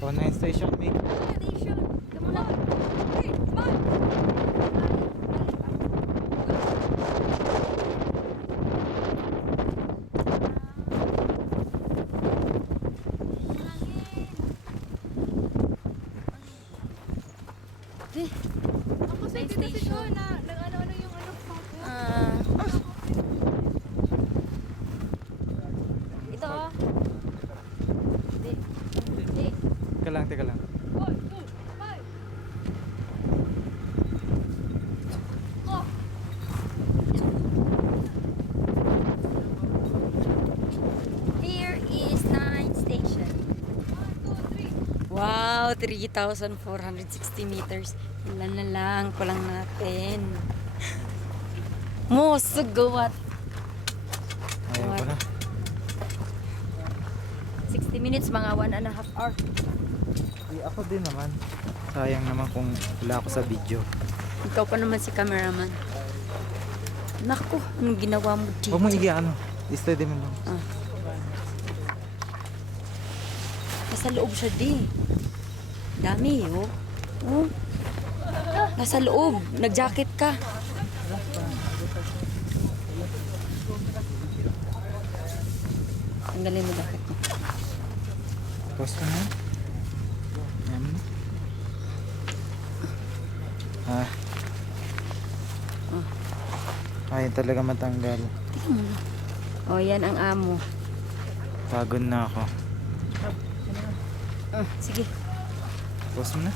Oh, 9 station me. Station. Come on. Hey, smile. Ako sa dito si Joy na nag-ano-ano yung ano ko. Ito. Hindi. Teka lang. 1, 2, 5. Oh, Here is 9 station. 1, 2, 3. Wow, 3,460 meters. Ilan na lang, kulang natin. Musugawat. Ayaw ko na. 60 minutes, mga 1.5 hour. Ako din naman. Sayang naman kung wala ako sa video. Ikaw pa naman si cameraman. Naku, anong ginawa mo dito? Huwag mo ano. I-steady mo lang. Nasa loob siya di. Dami, oh. Oh. Nasa loob. Nag-jacket ka. Ang galing mo jacket mo. Post ko na. Yan. Ayun talaga matanggal. Tingnan mo na. Oh, yan ang amo. Pagod na ako. Sige. Post mo na.